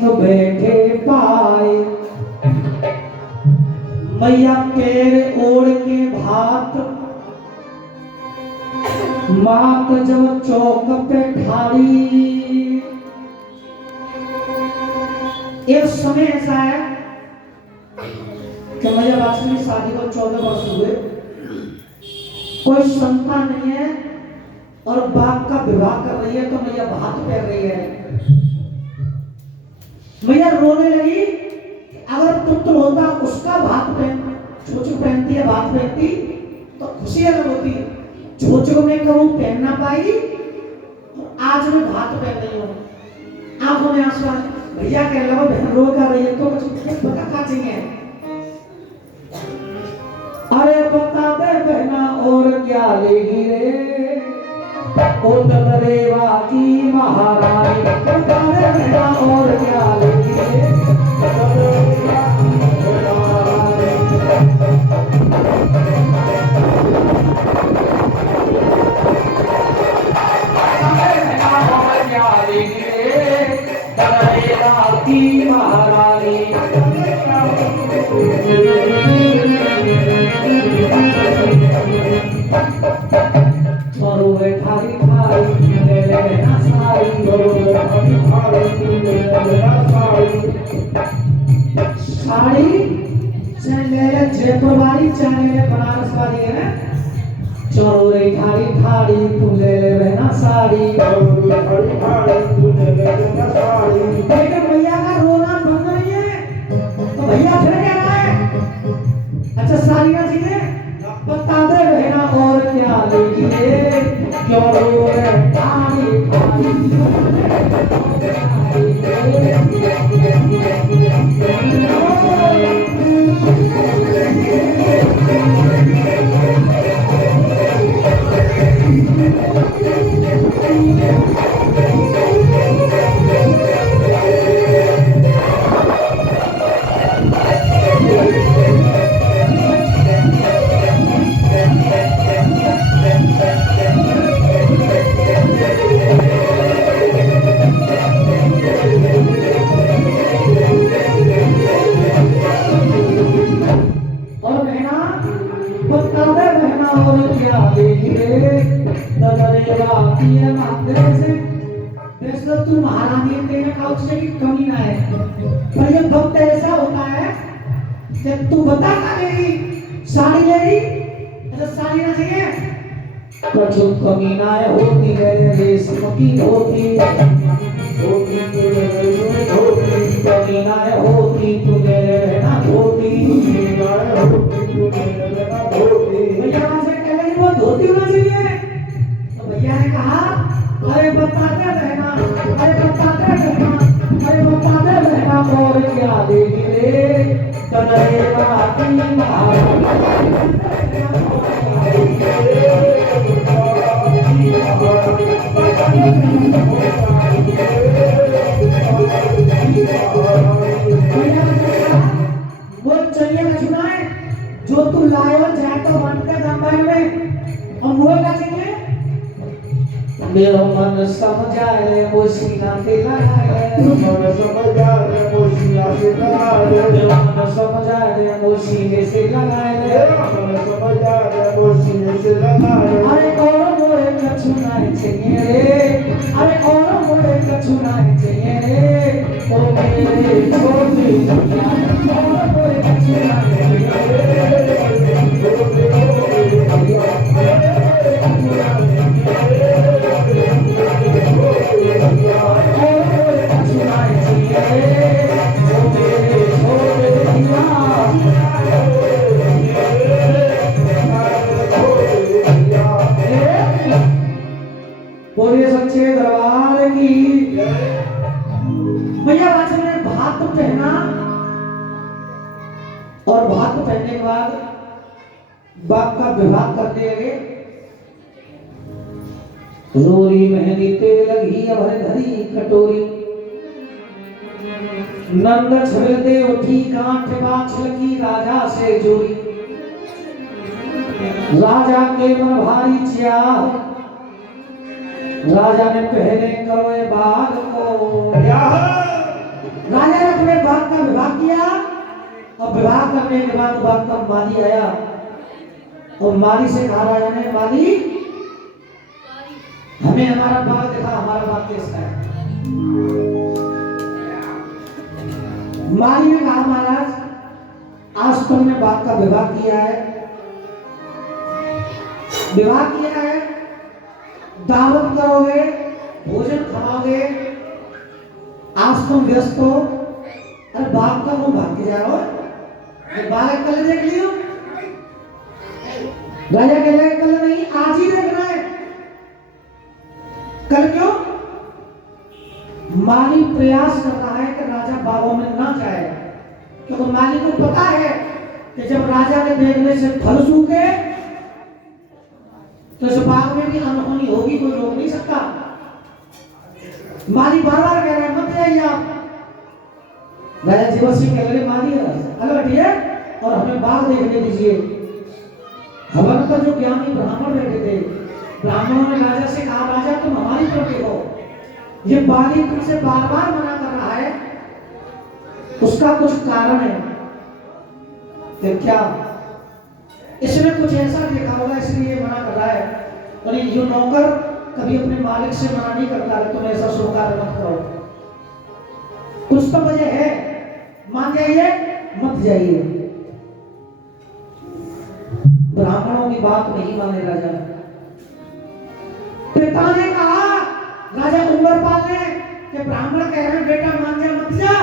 सिंह बैठे पाए। मैया पैर ओढ़ के भात मात जब चौक पे ठाड़ी। एक समय ऐसा है कि मैया लक्ष्मी की शादी को 14 वर्ष हुए, कोई संतान नहीं है और बाप का विवाह कर रही है तो मैया भात फेर रही है। मैया रोने लगी, अगर पुत्र होता उसका भात पहन छोचू पहनती है भात पहनती तो खुशी अलग होती। छोचू में कहूँ पहन ना पाई और आज मैं भात पहन रही हूँ। आंखों में आंसू, भैया कह लो बहन रो कर रही है तो कुछ बता का चाहिए। अरे बता दे बहना और क्या लेगी रे, ओ ददरेवा की महारानी। बता दे बहना और क्या लेगी रे, ददरेवा की महारानी। की महारानी वे थारी थारी ले लेना सारी, साड़ी चाहे जयपुर वाली चाहे बनारस वाली है। चोरो रे थारी थारी तू ले लेना साड़ी, लेकिन भैया का रोना बंद नहीं है तो भैया फिर कह रहा है अच्छा साड़ी ना चाहिए, बता दे बहना और क्या लेगी, क्यों रो रे थारी थारी। तू महारानी तेरे का उससे की कमी ना है, पर ये भक्त ऐसा होता है जब तू बता का लेगी साड़ी लेगी अच्छा साड़ी ना चाहिए कछु कमी ना है, होती है रेशम की धोती, कमी ना है होती तुझे रहना धोती। भैया से कह रही वो धोती होना चाहिए तो भैया ने कहा अरे बताते रहना, अरे बताते रहना, अरे बताते रहना और क्या देगी रे, ददरेवा की महारानी। वो चाहिए ना चुनाए जो तू लायो जाए तो बनते दंबाई में और वो क्या चाहिए मेरो मन समझाए वो सीना से लगाए, मन समझाए वो सीना से लगाए, मेरो मन समझाए वो सीने से लगाए, मन समझाए वो सीने से लगाए। अरे और मोरे कछु नहीं चाहिए रे, अरे और मोरे कछु नहीं चाहिए रे, ओ मेरे छोटी दुनिया और मोरे कछु नहीं चाहिए रे, बोलिए सच्चे दरबार की। भैया राजा ने भात पहना और भात पहनने के बाद बाप का विवाह करने लगे। रोरी मेहंदी तेल घी भर धरी कटोरी, नंद छबिल दे उठी गांठ बाछल की राजा से जोड़ी। राजा के मन भारी चाह राजा ने पहले करोए बाग को, विवाह किया और विवाह करने के बाद बाप का माली आया और माली से कहा राजा ने, माली हमें हमारा बाप दिखा, हमारा बाप कैसा है। माली ने कहा, महाराज आज तुमने बाप का विवाह किया है, दावत करोगे, भोजन खाओगे, आज तुम व्यस्त हो, अरे बाप का मुंह भाग के जा रहा हो, बालक कल देख लियो। राजा कह रहे कल नहीं, आज ही देखना है। कल क्यों? माली प्रयास कर रहा है कि राजा बागों में ना जाए, क्योंकि माली को पता है कि जब राजा के देखने से फल सूखे तो इस बाग में भी अनहोनी होगी, कोई रोक नहीं सकता। माली बार बार कह रहे हैं मत जाइए आप। राजा जीवन सिंह कह रहे माली अलग हटिए और हमें बाग देखने दीजिए। हवन पर जो ज्ञानी ब्राह्मण बैठे थे, ब्राह्मणों ने राजा से कहा, राजा तुम हमारी तरफ देखो, ये बाली तुमसे बार बार मना कर रहा है, उसका कुछ कारण है। तो क्या इसने कुछ ऐसा देखा होगा इसलिए मना कर रहा है। और ये नौकर कभी अपने मालिक से मना नहीं करता है, तुम ऐसा शुभ कार्य मत करो, कुछ तो वजह है, मान जाइए मत जाइए। ब्राह्मणों की बात नहीं माने राजा। पिता ने कहा, राजा उम्रपाल ने, कि ब्राह्मण कह रहे हैं बेटा मान जा मत जा,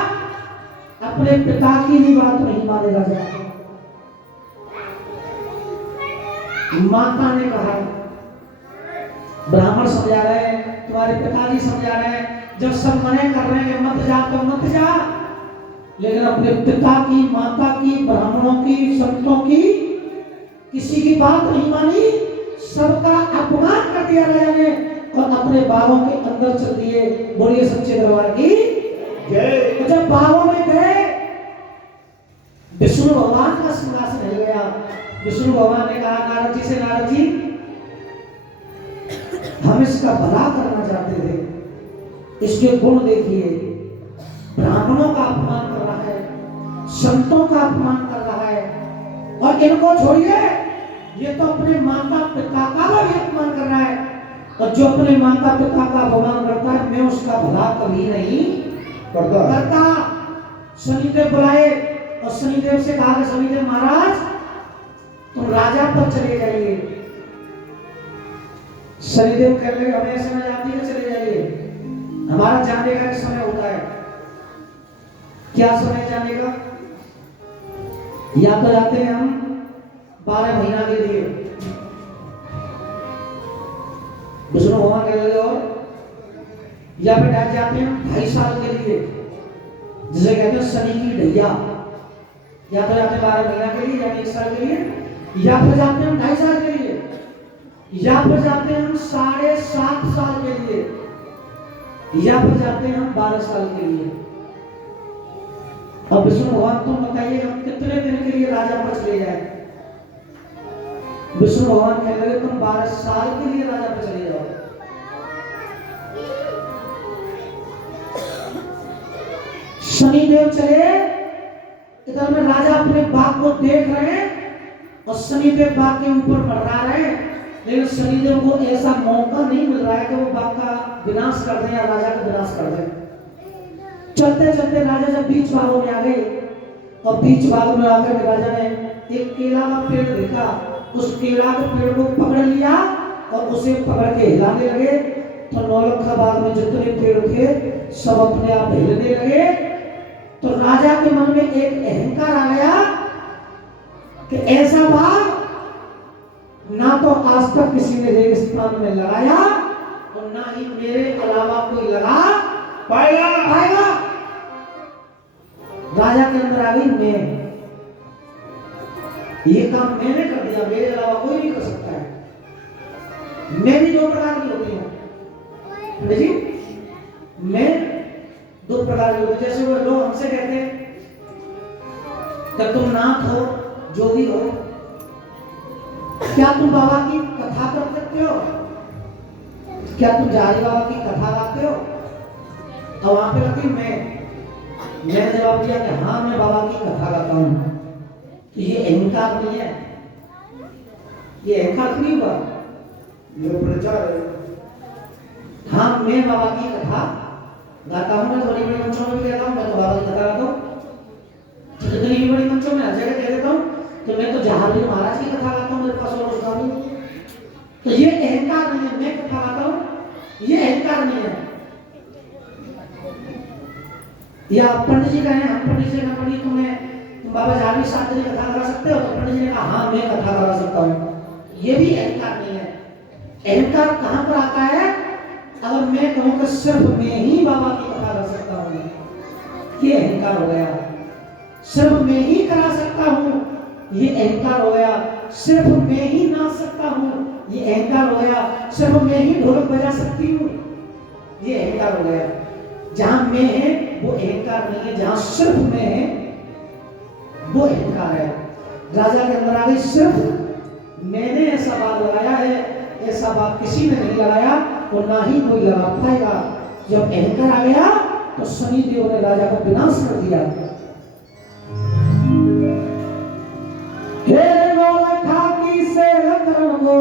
अपने पिता की ही बात नहीं माने राजा। माता ने कहा, ब्राह्मण समझा रहे हैं, तुम्हारे पिताजी समझा रहे हैं, जब सब मने कर रहे हैं मत जा तो मत जा, लेकिन अपने पिता की, माता की, ब्राह्मणों की, संतों की किसी की बात नहीं मानी, सबका अपमान कर दिया राजा ने और अपने बागों के अंदर चल दिए। बोलिए सच्चे दरबार की जय। जब बागों में गए, विष्णु भगवान का सिंहासन हिल गया। विष्णु भगवान ने कहा नारद जी से, नारद जी हम इसका भला करना चाहते थे, इसके गुण देखिए, ब्राह्मणों का अपमान कर रहा है, संतों का अपमान कर रहा है, और इनको छोड़िए, ये तो अपने माता पिता का भी अपमान कर रहा है, और जो अपने माता पिता का अपमान करता है मैं उसका भला कभी नहीं करता। शनिदेव बुलाए और शनिदेव से कहा, शनिदेव महाराज तुम राजा पर चले जाइए। शनिदेव कह रहे हमें ऐसे ना जाती है, चले जाइए, हमारा जाने का समय होता है। क्या समय जाने का? या तो जाते हैं हम 12 महीना के लिए, विष्णु भगवान कह रहे, और या फिर जाते हैं 2.5 साल के लिए, जिसे कहते हैं शनि की ढैया। या तो जाते हैं 12 महीना के लिए, यानी 1 साल के लिए, या फिर जाते हैं 2.5 साल के लिए, या फिर जाते हैं हम 7.5 साल के लिए, या फिर जाते हैं हम 12 साल के लिए। अब विष्णु भगवान तुम बताइए हम कितने दिन के लिए राजा पर चले जाए? विष्णु भगवान कहने लगे तुम 12 साल के लिए राजा पर चले जाओ। शनिदेव चले, इधर में राजा अपने बाप को देख रहे हैं और शनिदेव बाप के ऊपर बढ़ा रहे हैं, लेकिन शनिदेव को ऐसा मौका नहीं मिल रहा है कि वो बाप का विनाश कर दे या राजा का विनाश कर दे। चलते चलते राजा जब बीच बागों में आ गए और बीच बागों में आकर राजा ने एक केला का पेड़ देखा, उस केला के पेड़ को पकड़ लिया और उसे पकड़ के हिलाने लगे, तो नौलखा बाग में जितने पेड़ थे सब अपने आप हिलने लगे। तो राजा के मन में एक अहंकार आ गया कि ऐसा बाग ना तो आज तक किसी ने रेगिस्तान में लगाया और ना ही मेरे अलावा कोई लगा पाएगा। राजा के अंदर आ गई मैं, ये काम मैंने कर दिया, मेरे अलावा कोई नहीं कर सकता है। मैं भी 2 प्रकार की होती हूँ जी, मैं 2 प्रकार की होती हूँ। जैसे वो लोग हमसे कहते हैं कि तुम नाथ हो, जोगी हो, क्या तुम बाबा की कथा कर सकते हो? क्या तुम जारी बाबा की कथा गाते हो? तो वहां पे लगती मैंने जवाब दिया कि हाँ मैं बाबा की कथा गाता हूँ। तो ये अहंकार नहीं है, ये अहंकार नहीं हुआ, ये प्रचार है। हाँ मैं बाबा की कथा गाता हूँ, मैं थोड़ी बड़ी मंचों में भी कहता हूँ मैं तो बाबा की कथा गाता हूँ, जितनी भी बड़ी मंचों में हर जगह कह देता हूँ कि मैं तो जहांगीर महाराज की कथा गाता हूँ, मेरे पास और उसका भी नहीं है। तो ये अहंकार नहीं है, मैं कथा गाता हूँ ये अहंकार नहीं है। या पंडित जी कहें हम पंडित जी का पंडित तुम बाबा जहांगीर साहब की कथा करा सकते हो, तो पंडित जी ने कहा हाँ मैं कथा करा सकता हूँ, ये भी अहंकार नहीं है। अहंकार कहाँ पर आता है? अगर मैं कहूं कि सिर्फ मैं ही बाबा की कथा कर सकता हूं, ये अहंकार हो गया। सिर्फ मैं ही करा सकता हूं, ये अहंकार हो गया। सिर्फ मैं ही नाच सकता हूं, ये अहंकार हो गया। सिर्फ मैं ही ढोलक बजा सकती हूं, ये अहंकार हो गया। जहां मैं है वो अहंकार नहीं है, जहां सिर्फ मैं है वो अहंकार है। राजा के अंदर आ गई सिर्फ मैंने ऐसा बात लगाया है, ऐसा बात किसी ने नहीं लगाया और ना ही कोई लगा पाएगा। जब अहंकार आ गया तो शनिदेव ने राजा का विनाश कर दिया। हे नौलखा की से लकड़न को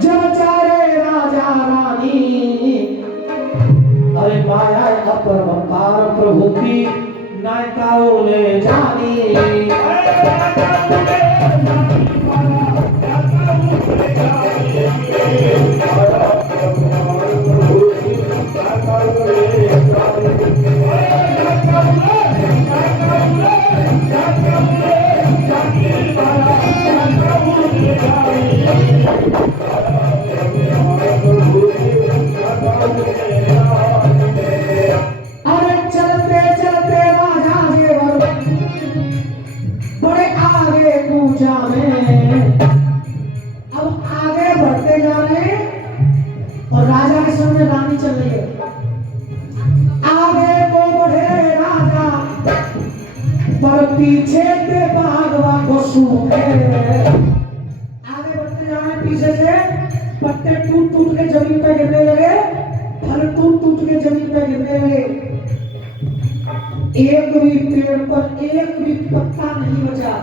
जब चारे राजा रानी, अरे माया अपरंपार प्रभु की नायिकाओं ने जानी। पीछे के बागवा को सूखे, आगे बढ़ते जा रहे पीछे से पत्ते टूट टूट के जमीन पे गिरने लगे, फल टूट टूट के जमीन पे गिरने लगे। एक भी पेड़ पर एक भी पत्ता नहीं बचा।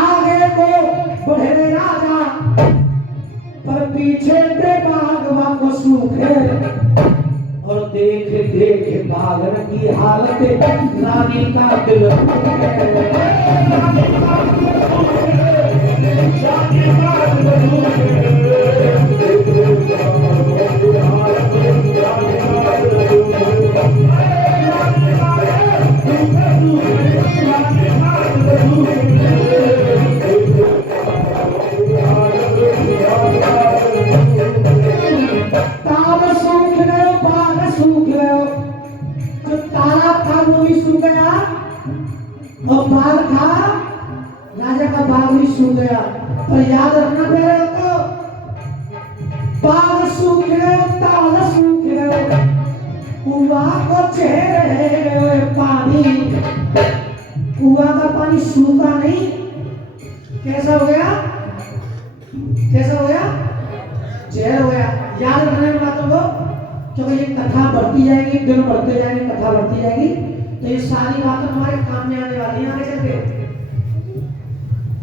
आगे को बढ़े राजा पर पीछे के बागवा को सूखे, और देख देख बागन की हालत रानी का दिल और बाघ था, राजा का बाघ भी सूख गया। पर याद रखना मेरे को, बाघ सूख गए, ताल सूख गए, कुआं को चेहरे पानी, कुआं का पानी सूखा नहीं, कैसा हो गया? कैसा हो गया? जहर हो गया। याद रखने की बातों को, क्योंकि ये कथा बढ़ती जाएगी, दिन बढ़ते जाएंगे, कथा बढ़ती जाएगी, तो ये सारी बातें हमारे काम में आने वाली हैं आगे चल के।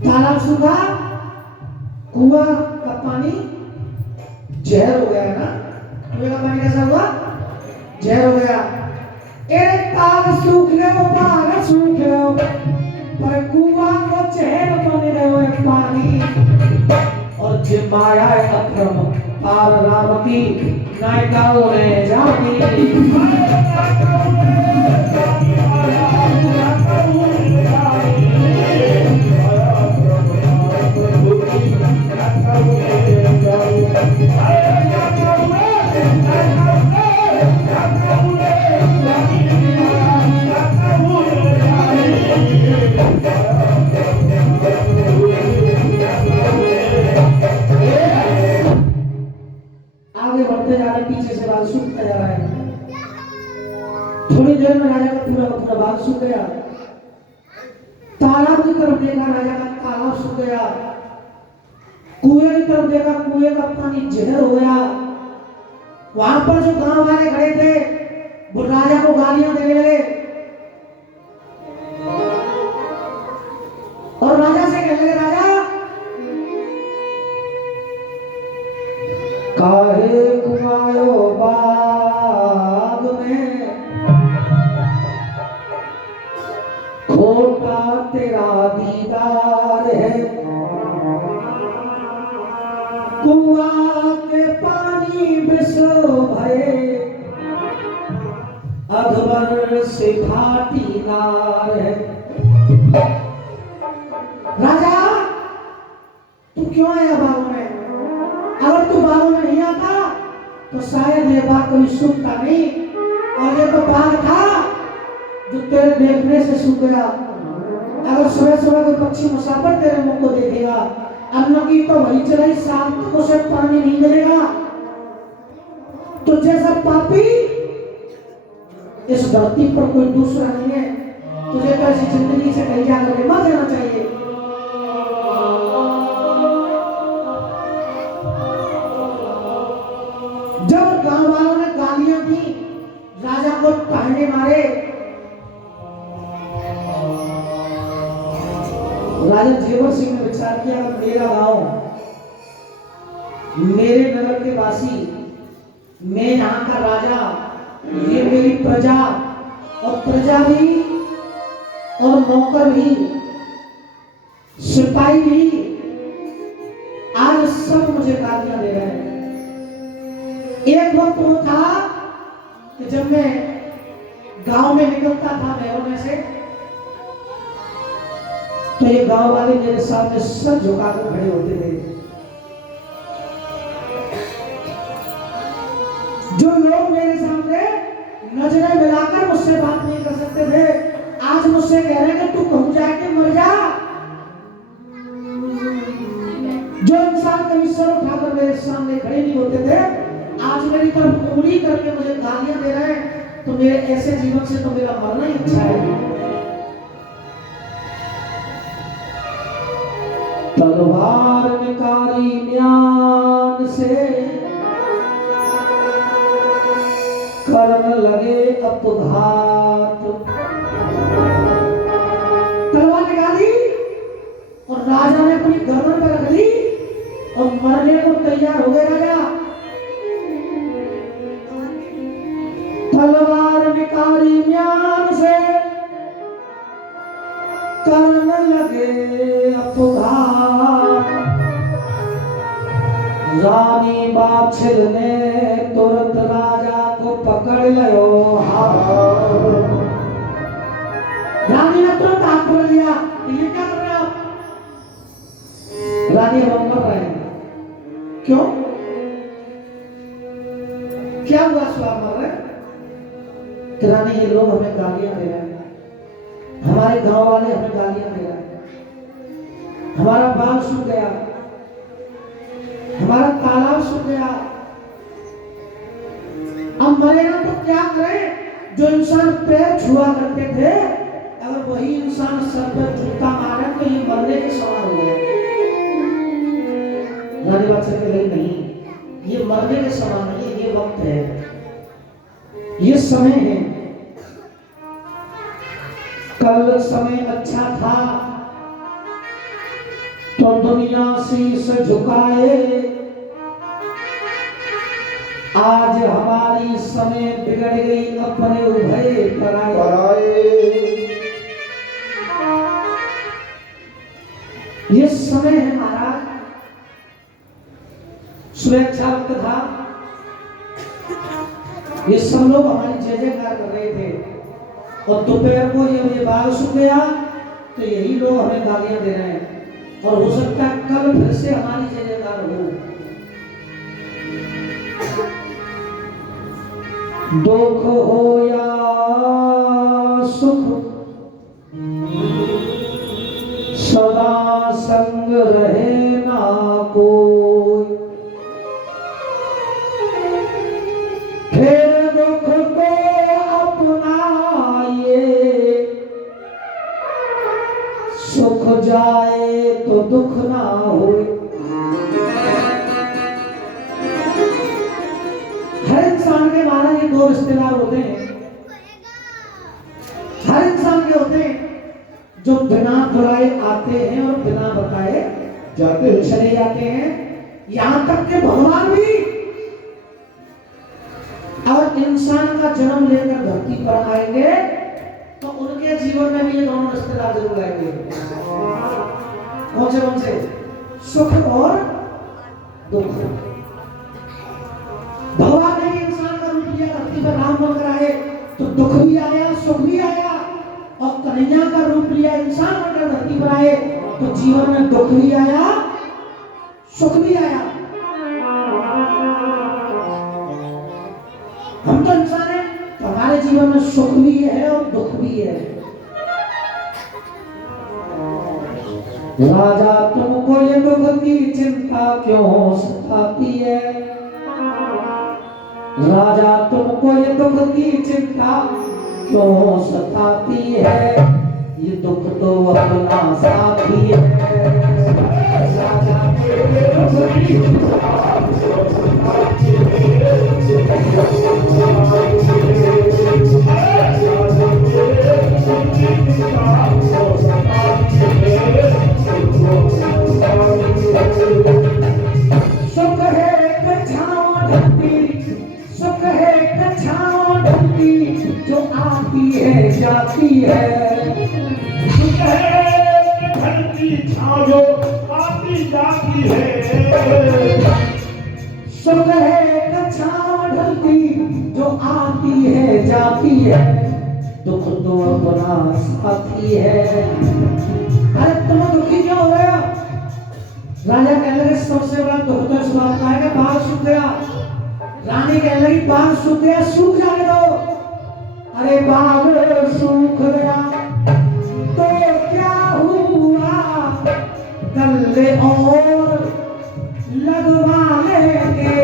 तालाब सूखा, कुआं का पानी जहर हो गया है ना, कुएं का पानी कैसा हुआ? जहर हो गया। एक ताल सूख गए, बाग सूख गए, पर कुआं को जहर बन रहे पानी। और जिमाया अक्रम पार राम की नायिकाओं ने जानी। आगे बढ़ते जा रहे, पीछे से बाल सूखता जा रहा है। थोड़ी देर में राजा का पूरा बाल सूख गया। तालाब की तरफ देखा, राजा का तालाब सूख गया। कुएं की तरफ देखा, कुएं का पानी जहर हो गया। वहां पर जो गांव वाले खड़े थे अधवर से भाटी नार है। राजा तू क्यों आया बागों में? अगर तू बागों में नहीं आता तो शायद ये बाग कभी सूखता नहीं, और ये तो बाग था जो तेरे देखने से सूख गया। अगर सुबह सुबह कोई पक्षी मुसाफिर तेरे मुख को देखेगा, अन्न की तो वही चलाई, शाम तक उसे पानी नहीं मिलेगा। तो जैसा पापी इस धरती पर कोई दूसरा नहीं है। तुझे तो ऐसी जिंदगी से कहीं जाकर के मर जाना चाहिए। जब गांव वालों ने गालियां दी, राजा को ताने मारे, राजा जेवर सिंह ने विचार किया, मेरा गांव, मेरे नगर के वासी, मैं यहाँ का राजा, ये मेरी प्रजा, और प्रजा भी और नौकर भी, सिपाही भी आज सब मुझे गालियां दे रहे हैं। एक वक्त वो था कि जब मैं गांव में निकलता था महलों में से, तो ये गांव वाले मेरे सामने सर झुकाकर खड़े होते थे। जो लोग मेरे सामने नजरें मिलाकर मुझसे बात नहीं कर सकते थे, आज मुझसे कह रहे हैं कि तू कहूं जाके मर जा। जो इंसान कभी सर उठाकर मेरे सामने खड़े नहीं होते थे, आज मेरी तरफ उंगली करके मुझे गालियां दे रहे हैं। तो मेरे ऐसे जीवन से तो मेरा मरना ही अच्छा है। तलवार निकाली म्यान से, करने लगे अपघात। तलवार निकाली और राजा ने अपनी गर्दन पर रख ली और मरने को तैयार हो गए राजा। तलवार निकाली म्यान से, करने लगे अपघात। रानी बाछिल ने तुरंत राजा को पकड़ लियो हाथ। रानी ने तुरंत हाथ पकड़ लिया। ये क्या कर रहे हैं आप? रानी हम मर रहे हैं। क्यों? क्या हुआ? स्वाब मर रहे? रानी ये लोग हमें गालियां दे रहे हैं, हमारे गांव वाले हमें गालियां दे रहे हैं, हमारा बाग सूख गया, हमारा तालाब सूख गया, अब मरे ना तो क्या करें? जो इंसान पैर छुआ करते थे, अगर वही इंसान सर पर जूता मारे तो ये मरने के समान हो गए। रानी बात से कह नहीं, ये मरने के समान नहीं, ये वक्त है, ये समय है। कल समय अच्छा था तो दुनिया शीश झुकाए, आज हमारी समय बिगड़ गई, अपने उभरे पराए। ये समय है महाराज, सुबह अच्छा वक्त था, ये सब लोग हमारी जय जयकार कर रहे थे, और दोपहर को ये बाग सूख गया तो यही लोग हमें गालियां दे रहे हैं, और हो सकता है कल फिर से हमारी जय जयकार हो। दुख हो या सुख सदा संग रहे ना कोई, फिर दुख को अपनाइए, सुख जाए तो दुख ना होए। हर इंसान के महाराज ये दो रिश्तेदार होते हैं, हर इंसान के होते हैं, जो बिना बुलाए आते हैं और बिना बताए जाते हैं, चले जाते हैं। यहां तक कि भगवान भी अगर इंसान का जन्म लेकर धरती पर आएंगे तो उनके जीवन में भी ये दोनों रिश्तेदार जरूर आएंगे। कौन से? सुख और दुख। भगवान ने इंसान का रूप लिया, धरती पर राम बनकर आए, तो दुख भी आया, सुख भी आया, और कन्हैया का रूप लिया, इंसान बनकर धरती पर आए तो जीवन में दुख भी आया, सुख भी आया। हम तो इंसान हैं, तो हमारे जीवन में सुख भी है और दुख भी है। राजा तुमको ये दुख की चिंता क्यों सताती है? राजा तुमको ये दुख की चिंता क्यों सताती है? ये दुख तो अपना साथी है। राजा तुमको ये दुख की चिंता क्यों सताती सुख है कछाओं ढलती, सुख है कछाओं ढलती, जो आती है जाती है। सुख है ढलती छाँव जो आती जाती है। सुख है कछाओं ढलती, जो आती है जाती है, दुख तो अपना साथी है। अरे तुम दुखी क्यों हो रहे हो? राजा कहने लगे सबसे बड़ा दुख तो इस बात का है कि बाघ सूख गया। रानी कहने लगी बाघ सूख गया, सूख जाने दो। अरे बाघ सूख गया तो क्या हुआ, गले और लगवा लेंगे।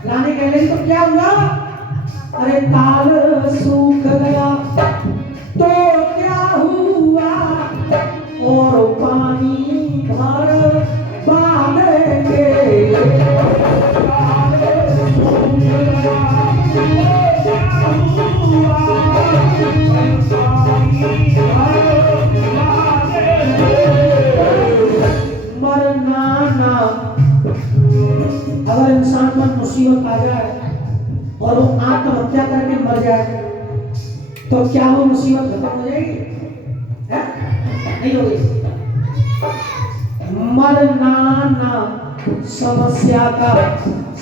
रानी कहने लगी तो क्या हुआ? अरे ताल सूख गया तो क्या हुआ, और पानी भर बांधेंगे। मरना ना, अगर इंसान पर मुसीबत आ जाए और वो आत्महत्या करके मर जाए तो क्या वो मुसीबत खत्म हो जाएगी? है? नहीं होगी। मरना ना समस्या का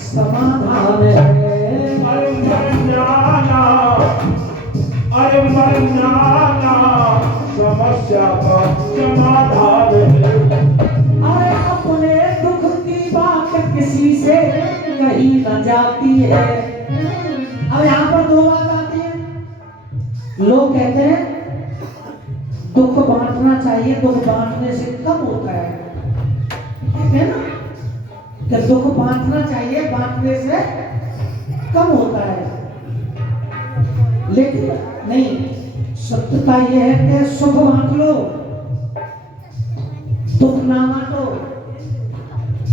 समाधान है। अरे मर जाना, अरे मर जाना समस्या का समाधान है। अरे अपने दुख की बात किसी से कही न जाती है। अब यहाँ पर दो बात आती है। लोग कहते हैं दुख बांटना चाहिए, दुख बांटने से कम होता है। कहते हैं ना कि दुख बांटना चाहिए, बांटने से कम होता है। लेकिन नहीं, सत्यता यह है कि सुख बांट लो, दुख ना बांटो।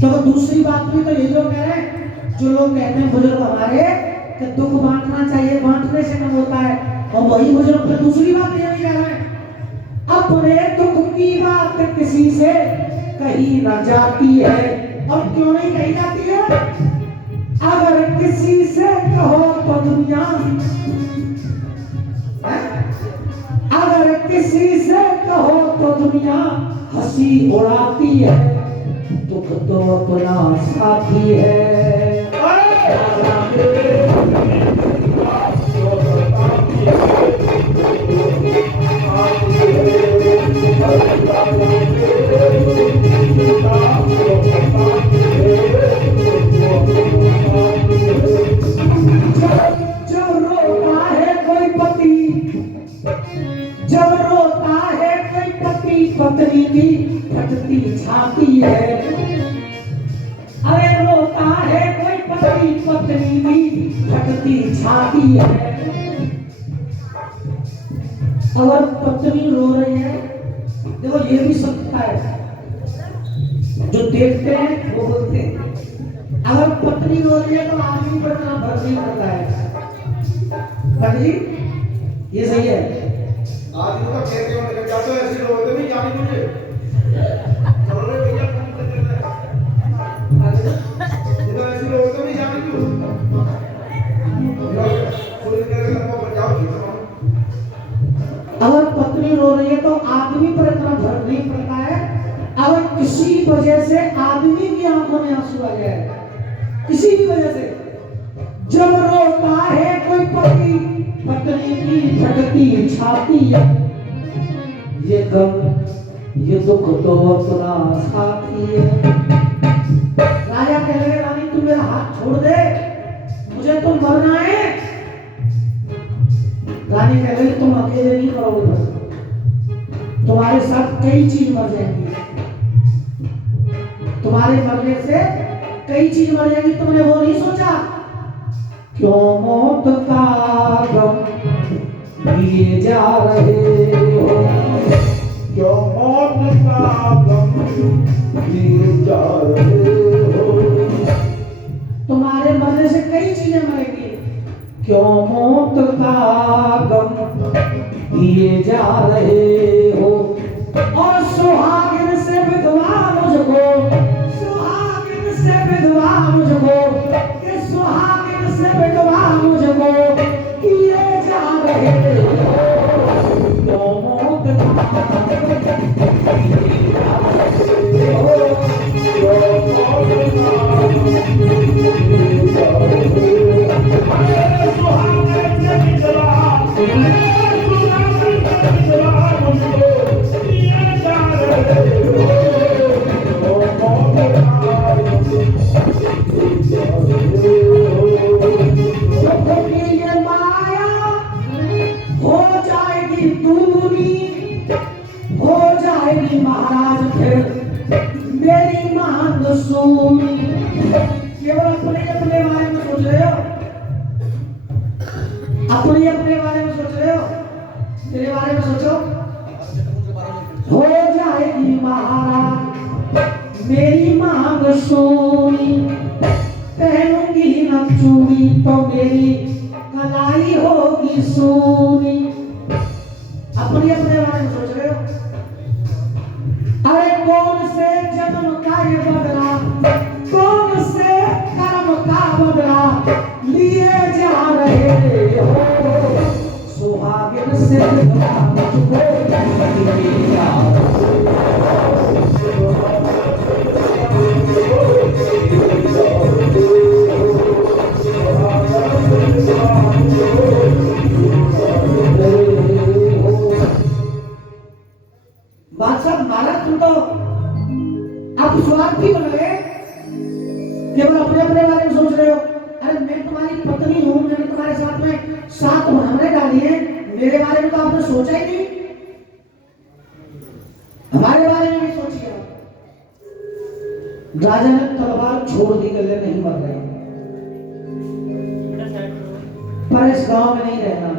तो दूसरी बात भी तो यही लोग कह रहे हैं, जो लोग कहते हैं बुजुर्ग हमारे कि दुख बांटना चाहिए, बांटने से कम होता है, और वही बुजुर्ग फिर दूसरी बात ये भी कह रहे हैं अपने दुख की बात किसी से कही न जाती है। और क्यों नहीं कही जाती है? अगर किसी से कहो तो दुनिया, अगर किसी से कहो तो दुनिया हंसी उड़ाती है, दुख तो अपना साथी है। जब रोता है कोई पति, जब रोता है कोई पति, पत्नी की फटती छाती है। अरे रोता है कोई पति, पत्नी की फटती छाती है। अगर पत्नी रो रही है, देखो ये भी सत्य है, जो देखते हैं वो बोलते हैं। अगर पत्नी रो रही है तो आदमी पर इतना भर नहीं करता है। जी ये सही है। आदमी का कहते हो लग जाता है, ऐसे लोग तो नहीं जानी मुझे बोले भैया कौन सा चल रहा है, ये तो ऐसे लोग तो नहीं जानी क्यों। किसी वजह से आदमी की आंखों में आंसू आ जाए, किसी भी वजह से जब रोता है कोई पति पत्नी की फटती छाती, ये गम ये दुख तो अपना साथी है। राजा कह रहे रानी तू मेरा हाथ छोड़ दे, मुझे तो मरना है। रानी कह रही तुम अकेले नहीं मरोगे, बस तुम्हारे साथ कई चीज मर जाएंगी, तुम्हारे मरने से कई चीज मर जाएंगी। तुमने वो नहीं सोचा क्यों मौत का गम लिए जा रहे हो, क्यों मौत का गम लिए जा रहे हो। तुम्हारे मरने से कई चीजें मरेंगी, क्यों मौत का गम लिए जा रहे हो। और सुहागिन से विधवा मुझको, सुहागिन से विधवा मुझको, ये सुहागिन से विधवा मुझको किए जा रहे हो। क्यों मौत का गम लिए जा रहे हो, क्यों मौत का गम लिए जा रहे हो। अरे सुहागन से विधवा, अरे सुहागन से विधवा मुझको किए जा रहे हो। क्यों मौत का गम लिए जा रहे हो। सुख की ये माया हो जाएगी दूरी, हो जाएगी महाराज फिर मेरी मांग सुनी। केवल अपने अपने बारे में सोच रहे हो, अपने अपने बारे में सोच रहे हो, तेरे बारे में सोचो। हो जाएगी महाराज मेरी मांग सुनी, पहनूंगी न चूड़ी तो मेरी कलाई होगी सोनी। अपने अपने बारे में सोच रहे हो। अरे कौन से जन्म का ये बदला, कौन से कर्म का बदला लिए जा रहे हो। सुहागिन से विधवा मुझको किए जा बादशाह महाराज तुम तो आप स्वार्थी बन गए, केवल अपने अपने बारे में सोच रहे हो। अरे मैं तुम्हारी पत्नी हूं, मैंने तुम्हारे साथ में 7 मुहावरे डाली हैं, मेरे बारे में तो आपने सोचा ही नहीं, हमारे बारे में भी सोचिए। राजा ने तलवार छोड़ दी, गले नहीं मर रहे, पर इस गांव में नहीं रहना,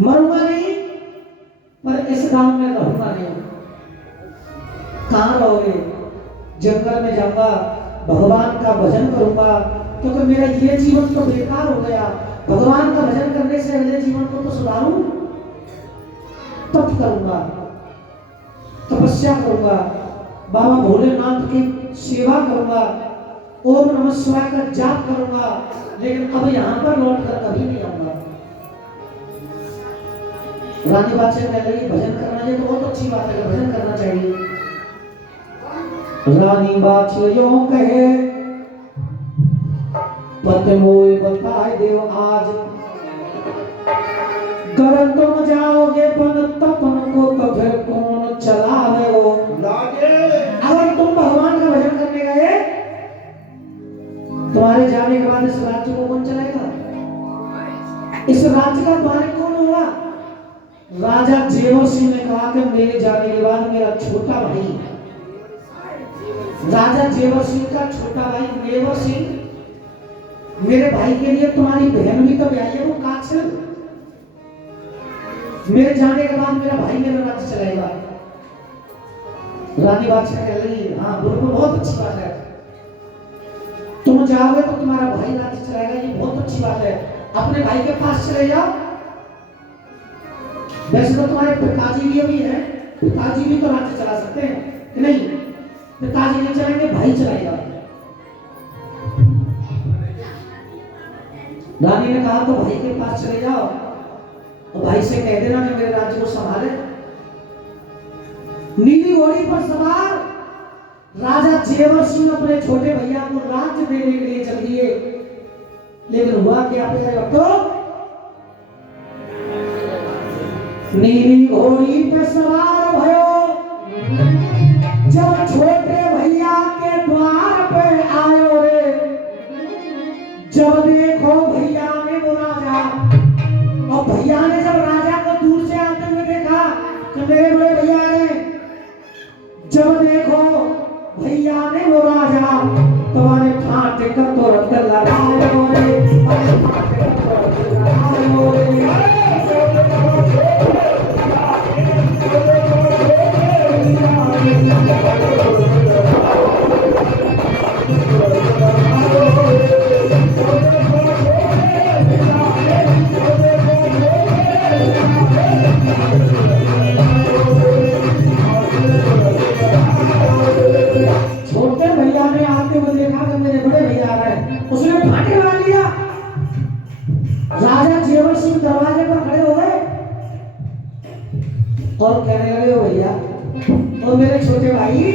मरूंगा नहीं पर इस गांव में रहूंगा नहीं। कहां रहोगे? जंगल में जाऊंगा, भगवान का भजन करूंगा, क्योंकि मेरा ये जीवन तो बेकार हो गया। भगवान का भजन करने से अगले जीवन को तो सुधारूं, तप करूंगा, तपस्या करूंगा, बाबा भोलेनाथ की सेवा करूंगा, ओम नमः शिवाय का जाप करूंगा, लेकिन अब यहां पर लौट कर कभी नहीं आऊंगा। रानी बादशाह कह रही भजन करना ये तो बहुत अच्छी बात है, भजन करना चाहिए। रानी बादशाह यो कहे पति मोए बताए देव आज, कर तुम जाओगे पन तपन को तो फिर कौन चलावे हो। अगर तुम भगवान का भजन करने गए, तुम्हारे जाने के बाद इस राज्य को कौन चलाएगा? इस राज्य का मालिक कौन होगा? राजा जेवर सिंह ने कहा कि मेरे जाने के बाद मेरा छोटा भाई, राजा जेवर सिंह का छोटा भाई मेवर सिंह, मेरे भाई के लिए तुम्हारी बहन भी तो ब्याही है, वो काछल, मेरे जाने के बाद मेरा भाई मेरा राज्य चलाएगा। रानी बादशाह कह रही हाँ बिल्कुल बहुत अच्छी बात है, तुम जाओगे तो तुम्हारा भाई राज्य चलाएगा, ये बहुत अच्छी बात है। अपने भाई के पास चले जाओ। वैसे तो तुम्हारे पिताजी भी अभी है, पिताजी भी तो राज्य चला सकते हैं कि नहीं? पिताजी नहीं चलाएंगे, भाई चलाएगा। रानी ने कहा तो भाई के पास चले जाओ, तो भाई से कह देना कि मेरे राज्य को संभाले। नीली घोड़ी पर सवार राजा जेवर सिंह अपने छोटे भैया को राज्य देने के लिए चल दिए। लेकिन हुआ क्या प्यारे भक्तों, नीली घोड़ी पे सवार भयो जब छोटे भैया के द्वार पे आयो रे, जब देखो भैया ने वो राजा, और भैया ने जब राजा को दूर से आते हुए देखा कि मेरे बड़े भैया ने, जब देखो भैया ने वो राजा, तो मैंने ठाट कर तो रक्त लगायो रे, ठाट कर तो रक्त लगायो रे। छोटे भैया ने आते हुए देखा कि मेरे बड़े भैया आ रहे हैं, उसने फाटे लगा लिया। राजा जेवर सिंह दरवाजे पर खड़े हो गए और कहने लगे, ओ भैया और मेरे छोटे भाई।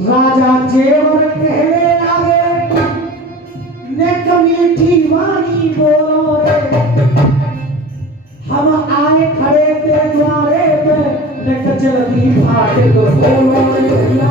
राजा जेवर कहने लगे, नेक मीठी वाणी बोलो रे, हम आए खड़े तेरे द्वारे पे, नेक जल्दी फाटे तो बोलो रे भैया।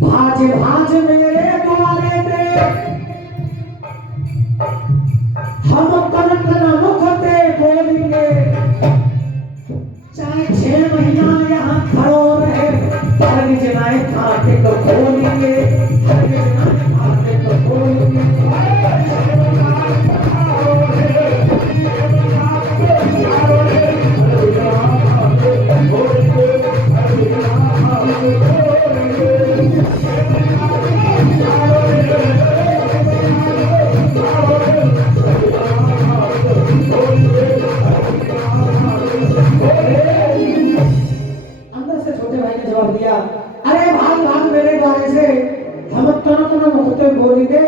भाज भाज मेरे द्वारे पे, हम कनक न मुख ते बोलेंगे, चाहे 6 महीना यहाँ खड़ो रहे, हर जनाए खाते को खोलेंगे, हर जनाए खाते को खोलेंगे। अंदर से छोटे भाई ने जवाब दिया, अरे भाग भाग मेरे द्वारे से, हम कनक न मुख ते बोलेंगे,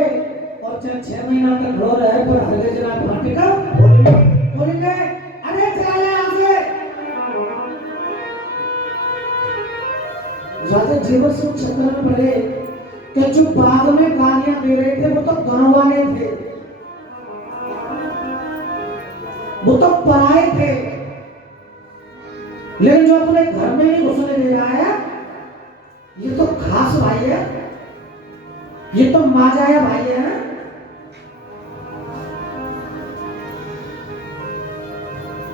और चाहे 6 महीना तक रो रहे पर हर जनाए खाते का बोलेंगे। अरे चला यहाँ से। राजा जेवर सिंह चक्कर में पड़े कि जो बाद में गालियां दे रहे थे वो तो गांव वाले थे, वो तो पराए थे, लेकिन जो अपने घर में नहीं घुसने दे रहा है ये तो खास भाई है, ये तो माजाया भाई है।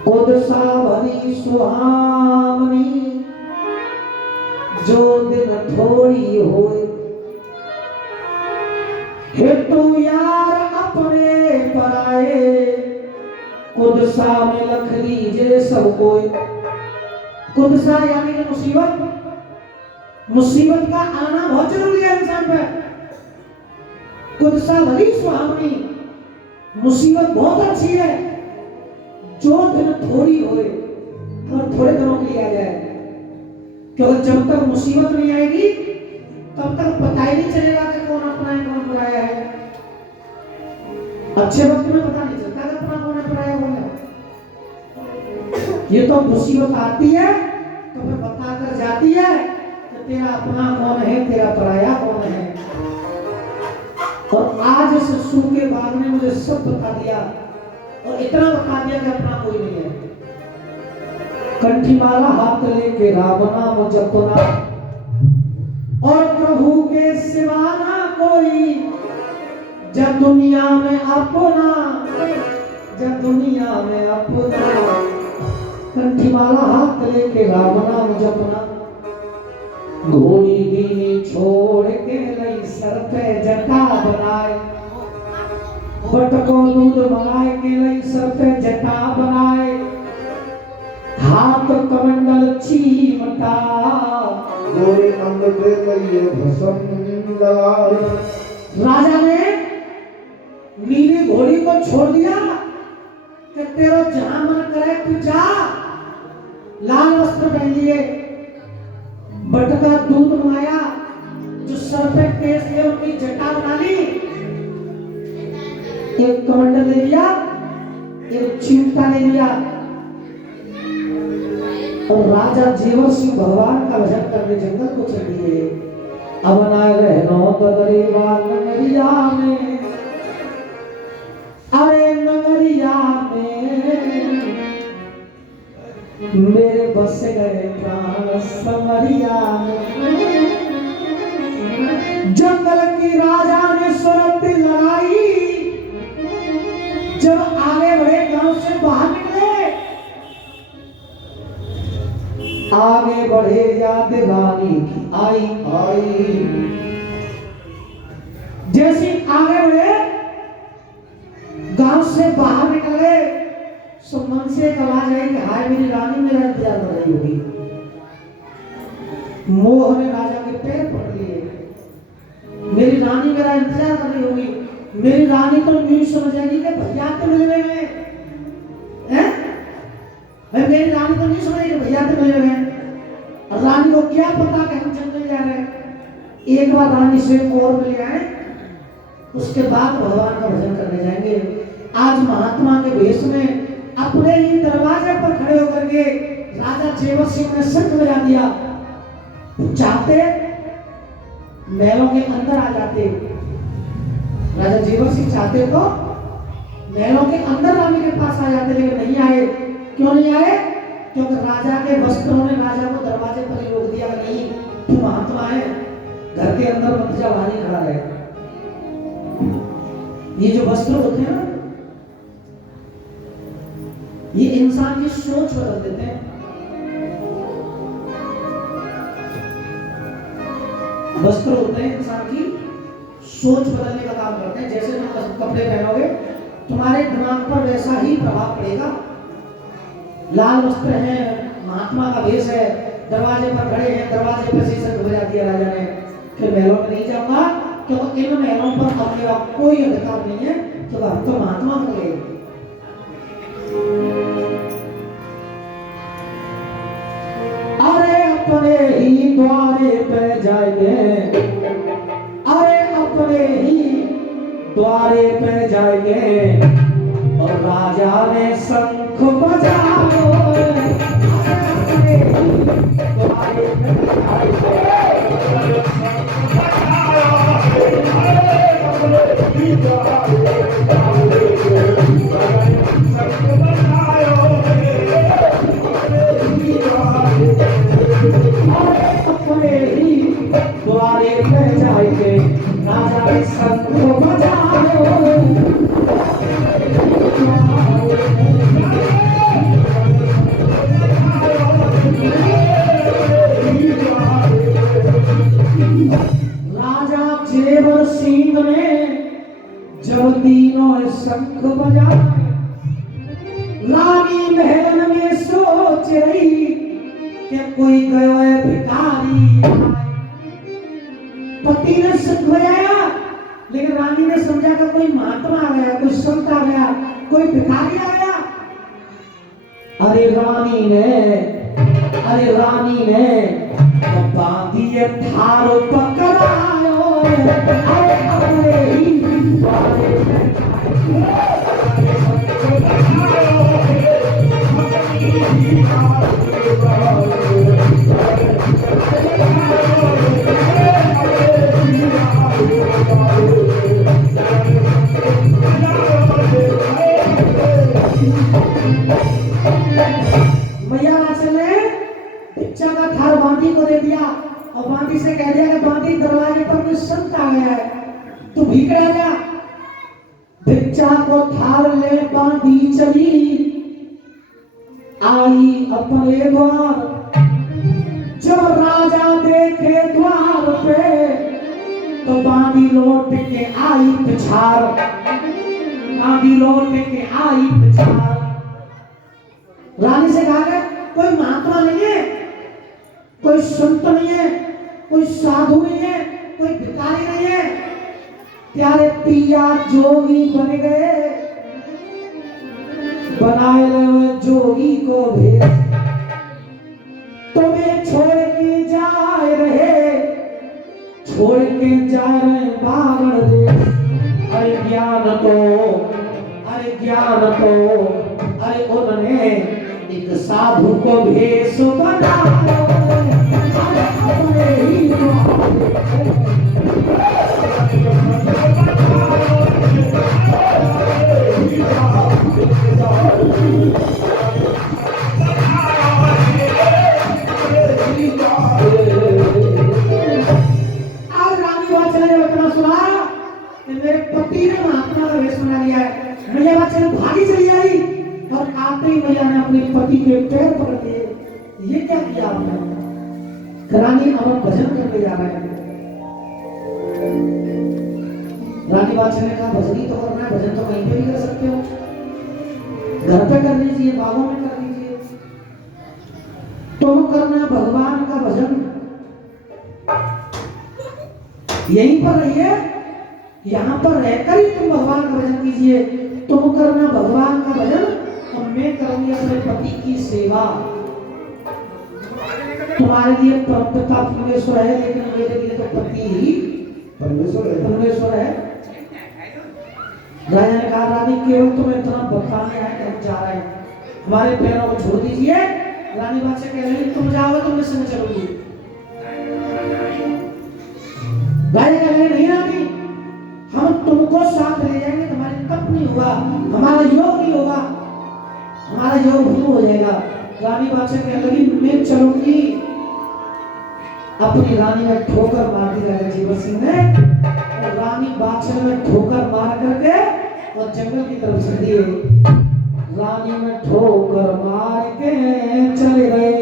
उदसा भरी सुहामनी जो दिन थोड़ी होए, हेतु यार अपने पराए, कुदसा में लख लीजे सब कोई। कुदसा यानी कि मुसीबत, मुसीबत का आना बहुत जरूरी है इंसान पे। कुदसा भली सुहावनी, मुसीबत बहुत अच्छी है, जो दिन थोड़ी होए और थोड़े दिनों के लिए आ जाए, क्योंकि जब तक मुसीबत नहीं आएगी तब तक पता ही नहीं चलेगा कि कौन अपना है कौन पराया है। अच्छे वक्त में पता नहीं चलता कि अपना कौन है पराया कौन है। ये तो मुसीबत आती है तो फिर बता कर जाती है कि तेरा अपना कौन है, तेरा पराया कौन है। और आज इस सूखे बाग ने मुझे सब बता दिया, और इतना बता दिया कि अपना कोई नहीं है। कंठीमाला हाथ लेके राम नाम जपना, और प्रभु के सिवा ना कोई, जब दुनिया में अपना, जब दुनिया में अपना। कंठीमाला हाथ लेके राम नाम जपना, घोड़ी दीनी छोड़ के लई सर पे जटा बनाए, बटको दूध मंगाए के लई सर पे जटा बनाए, हाथ कमंडल चीमटा, गोरे अंग पे लइए भस्म लगाए। राजा ने नीली घोड़ी को छोड़ दिया तेरा जहां मन करे तू जा। लाल वस्त्र पहन लिए, बटका दूध मंगाया, जो सर पे केस थे उनकी जटा बना ली, एक कमंडल ले लिया, एक चिमटा ले लिया और राजा जेवर सिंह भगवान का भजन करने जंगल को चल दिए। अब ना रहनो तदरीवा नगरिया में, अरे नगरिया में मेरे बस गए प्राण समरिया में। जंगल की राजा ने शर्त लगाई, जब आगे बढ़े गांव से बाहर निकले, आगे बढ़े याद रानी की आई आई। जैसे आगे बढ़े गांव से बाहर निकल गए, सो मन से एक आवाज आई कि हाय मेरी रानी मेरा इंतजार कर रही होगी। मोह ने राजा के पैर पकड़ लिए, मेरी रानी मेरा इंतजार कर रही होगी। मेरी रानी तो यूं समझेगी कि भैया तो मिल गए हैं, मेरी रानी तो नहीं समझेगी भैया तो मिल गए। रानी को क्या पता कि हम जंगल जा रहे हैं। एक बार रानी से और मिल आए, उसके बाद भगवान का भजन करने जाएंगे। आज महात्मा के भेष में अपने ही दरवाजे पर खड़े होकर के राजा जेवर सिंह ने शंख बजा दिया। चाहते महलों के अंदर आ जाते, राजा जेवर सिंह चाहते तो महलों के अंदर रानी के पास आ जाते, लेकिन नहीं आए। क्यों नहीं आए? क्योंकि राजा के वस्त्रों ने राजा को दरवाजे पर ही रोक दिया। नहीं, तू महात्मा है, घर के अंदर मत जा, बाहर ही खड़ा रहे। ये जो वस्त्र होते हैं ना, ये इंसान की सोच बदल देते हैं। वस्त्र होते हैं इंसान की सोच बदलने का काम करते हैं। जैसे तुम कपड़े पहनोगे, तुम्हारे दिमाग पर वैसा ही प्रभाव पड़ेगा। लाल वस्त्र है, महात्मा का भेष है, दरवाजे पर खड़े हैं, दरवाजे पर से शंख बजा दिया राजा ने। फिर महलों में नहीं जाऊंगा, क्योंकि इन महलों पर अब मेरा कोई अधिकार नहीं है, क्योंकि हम तो महात्मा हो गए। अरे अपने ही द्वारे पे जाएंगे, अरे अपने ही द्वारे पे जाएंगे और राजा ने शंख बजाओ। अपने ही द्वारे पे जाएंगे, अपने ही द्वारे पे जाएंगे, राजा ने शंख बजाओ। राजा जेवर सिंह ने जब तीनों शंख बजाए, रानी महल में सोच रही कि कोई गयो है भिखारी। पति ने शंख बजाया, लेकिन रानी ने समझा कि कोई महात्मा आ गया, कोई संत आ गया, कोई भिखारी आ गया। अरे रानी ने बांधिए थार पकड़ायो। अरे अपने ही द्वारे पे मैया राशन ने भिक्षा का थार बांधी को दे दिया और बांधी से कह दिया कि बांधी दरवाजे पर कोई संत आ गया है, तू भीख जा। भिक्षा को थार ले बांधी चली, आई अपने द्वार। जब राजा देखे द्वार पे, तो बांधी लौट के आई पिछाड़, बांधी लौट के आई पिछाड़। रानी से कहा कि कोई महात्मा नहीं है, कोई संत नहीं है, कोई साधु नहीं है, कोई भिखारी नहीं है, प्यारे पिया जोगी बन गए। बनाए ले जोगी को भेद, तुम्हें छोड़ के जा रहे, छोड़ के जा रहे बावड़ देश। अरे ज्ञान तो, अरे ज्ञान तो, अरे उन्होंने एक साधु को भेष बनाया, अरे अपने ही मेरे पति ने महात्मा का वेश बना लिया है। मैया बच्चे ने भागी चली आई और आते ही मैया ने अपने पति के पैर पकड़ लिए। ये क्या किया आपने? रानी अब भजन करने जा रहे हैं। रानी बादशाह ने कहा भजन ही तो करना है, भजन तो कहीं पे भी कर सकते हो, घर पे कर लीजिए, बागों में कर लीजिए, तुम करना भगवान का भजन यहीं पर रहिए, यहाँ पर रहकर ही तुम भगवान का भजन कीजिए। तुम करना भगवान का भजन और मैं करूंगी अपने पति की सेवा। तुम्हारे लिए पिता परमेश्वर है, लेकिन मेरे लिए तो पति ही परमेश्वर है। राजा ने कहा रानी केवल तुम्हें इतना बताने आए कि हम जा रहे हैं, हमारे पैरों को छोड़ दीजिए। रानी बादशाह कह रही तुम जाओगे तो मैं संग चलूंगी। राजा कह रहे नहीं रानी, हम तुमको साथ ले जाएंगे, तुम्हारी तप नहीं होगा, हमारा योग नहीं होगा, हमारा योग भंग हो जाएगा। रानी बादशाह कहने लगी मैं चलूंगी। अपनी रानी में ठोकर मार दी राजा जीवन सिंह ने, और रानी बादशाह में ठोकर मार करके और जंगल की तरफ चल दिए। रानी में ठोकर मार के चले गए,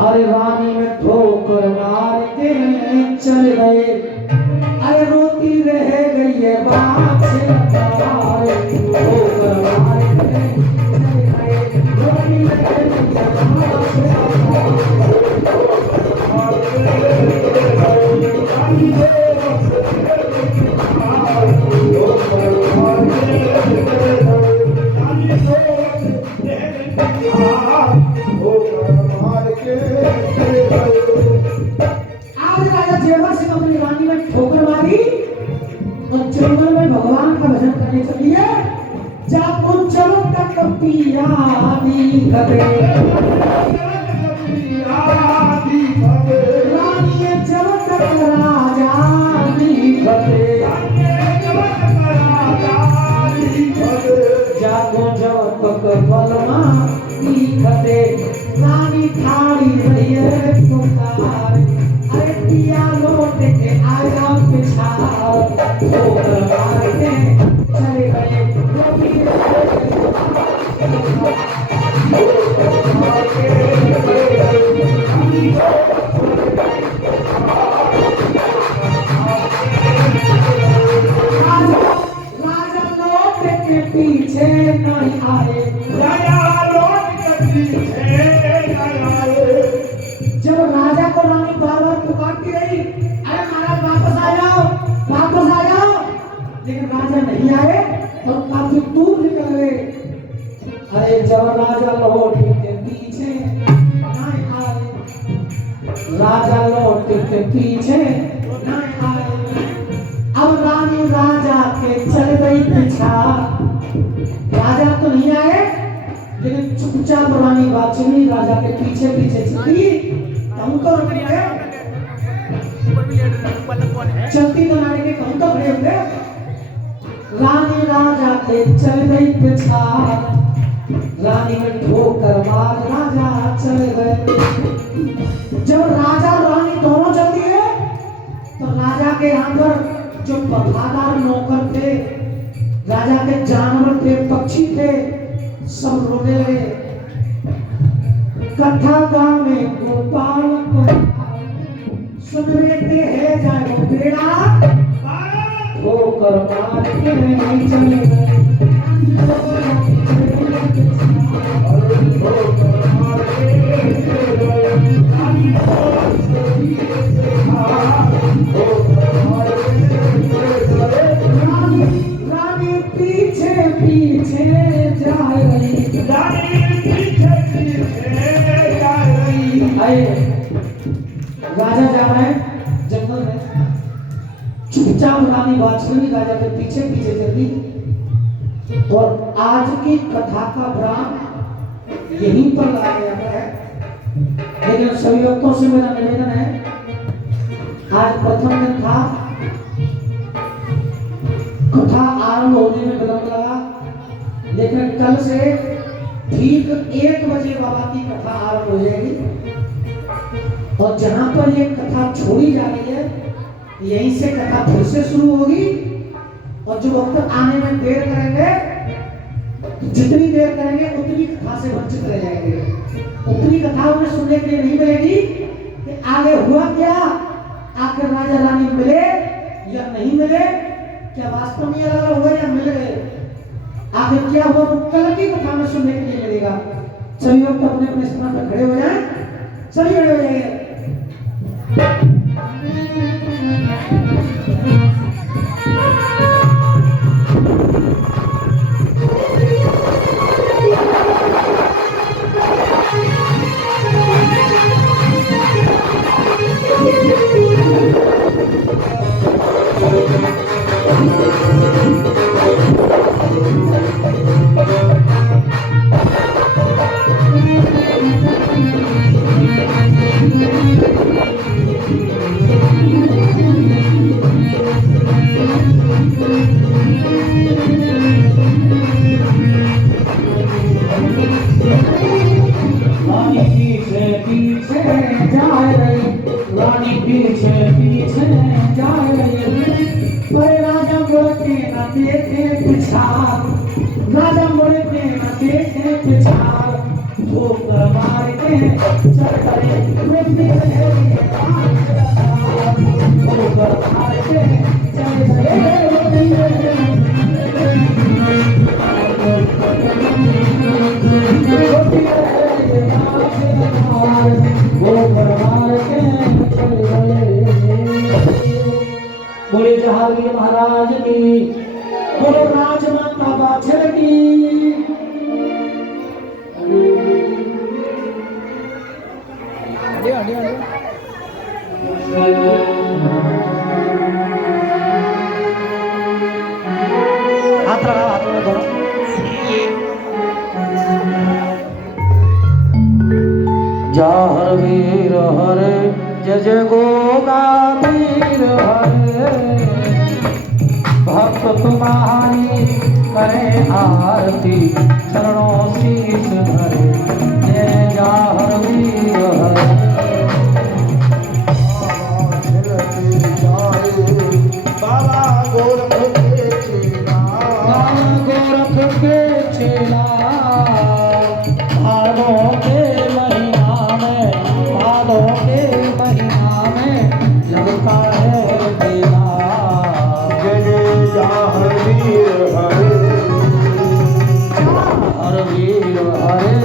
अरे रानी में ठोकर मार के चले गए, अरे रोती रह गई है बादशाह ठोकर मार के चले गए, रोती रह गई है आज राजा जयवर सिंह अपनी रानी में ठोकर मारी और जंगल में भगवान का भजन करने चलिए। जाको चलो तक पिया दी गए, रानी जब तक राजा दी गए, जाको जब तक बलमा दी गए, रानी ठाड़ी रही है पुकार, अरे पिया लौट के आया पिछाड़, ठोकर मार के चले गए, राजा लौट के पीछे नहीं आए, जब राजा को रानी बार बार पुकारती रही अरे महाराज वापस आ जाओ, वापस आ जाओ, लेकिन राजा नहीं आए और काफी दूर निकल गए। अरे जब राजा लौट के पीछे नहीं आए, राजा लौट के पीछे नहीं आए, अब रानी राजा के चल गई पीछा। राजा तो नहीं आए लेकिन चुपचाप रानी बादशाह राजा के पीछे पीछे चली। हम तो चलती तो नारी के हम तो खड़े होंगे। रानी राजा के चल गई पीछा, रानी में ठोकर मार राजा चले गए। जब राजा और रानी दोनों चलती है तो राजा के यहाँ पर जो वफादार नौकर थे, राजा के जानवर थे, पक्षी थे, सब रोने लगे। कथा गाँव में गोपाल को सुन लेते हैं जानो बेड़ा, ठोकर मार के नहीं चले गए। रानी पीछे पीछे राजा जा रहे हैं जंगल में, चुपचाप रानी बादशाह राजा के पीछे पीछे चली। और आज की कथा का विराम यहीं पर लगाया जाता है। लेकिन सभी भक्तों से मेरा निवेदन है, आज प्रथम दिन था, कथा आरंभ होने में विलंब लगा, लेकिन कल से ठीक 1 बजे बाबा की कथा आरंभ हो जाएगी। और जहां पर ये कथा छोड़ी जा रही है, यहीं से कथा फिर से शुरू होगी। और जो भक्त आने में देर करेंगे, जितनी देर करेंगे उतनी कथा से वंचित रह जाएंगे, उतनी कथा उन्हें सुनने के लिए नहीं मिलेगी कि आगे हुआ क्या, आखिर राजा रानी मिले या नहीं मिले, क्या वास्तव में लगा हुआ या मिल गए, आखिर क्या हुआ, वो कल की कथा में सुनने के लिए मिलेगा। सभी लोग तो अपने अपने स्थान पर खड़े हो जाएं, सभी खड़े हो जाइए। बोले जहांगीर महाराज की, बोले राजमाता बाछड़ की। जा हर वीर हरे, जय जय गोगा वीर हरे, भक्त तुम्हारी करे आरती, चरणों शीश धरे, जय जा हर वीर हरे। बाबा गोरख के चेला, गोरख के चेला, भादों के महीना में, भादों के महीना में लगता है मेला। जय जय जा हर वीर हरे, हर वीर हरे,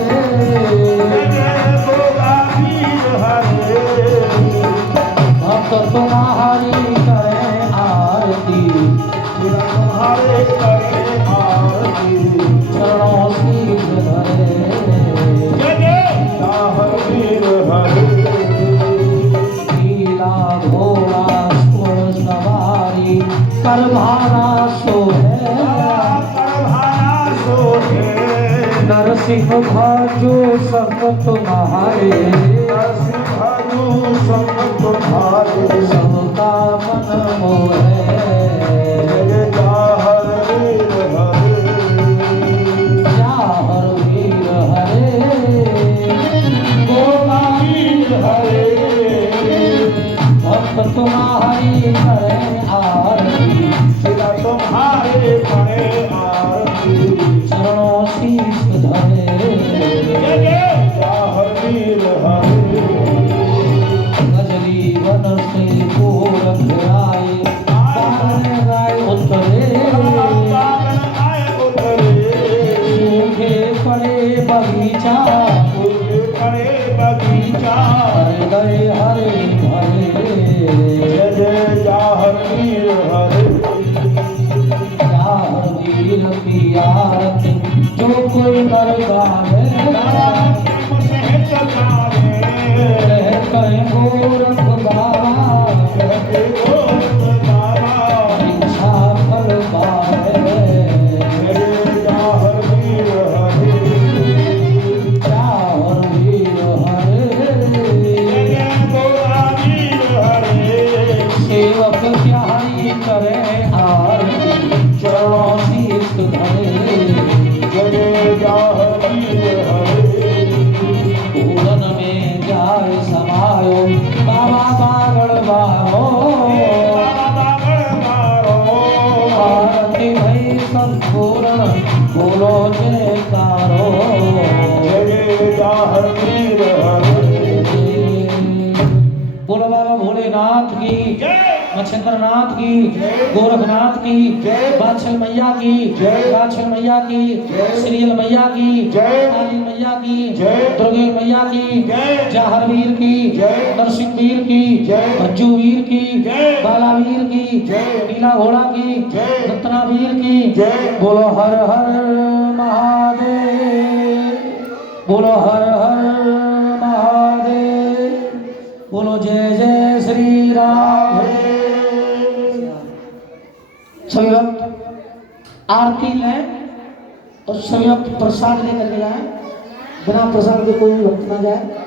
जय जय गोगा वीर हरे, भक्त तुम्हारी करे आरती, तुम्हारे करे आरती, चरणों शीश धरे, जय जय जा हर वीर हरे। नीला घोड़ा सुर सवारी, कर भारा सो है, नरसिंह भाजो सब तुम्हारे, सबका मन मोहे, जा हर वीर हरे, गोगा वीर हरे, भक्त तुम्हारी करे आरती, तुम्हारे करे आरती, चरणों शीश धरे, जा हर वीर हरे। गजरी वन से गोरख आए, बाण गाय उतरे, सूखे पड़े बगीचा, हरे गए हरे भरे, जय जय जा हर वीर हरे, जा हर वीर की आरती, जो कोई मर गावे, कहे गोरख बा बोलो बाबा भोलेनाथ की मच्छिंद्रनाथ की गोरखनाथ की बाछल मैया की बाछल मैया की श्रील मैया की काली मैया की दुर्गे मैया की जाहर वीर की नरसिंह वीर की भज्जू वीर की बाला वीर की नीला घोड़ा की रत्ना वीर की बोलो हर हर महादेव बोलो हर हर महादेव बोलो जय जय श्री राम। सभी भक्त आरती लें और सभी भक्त प्रसाद लेकर के जाए, बिना प्रसाद के कोई भक्त ना जाए।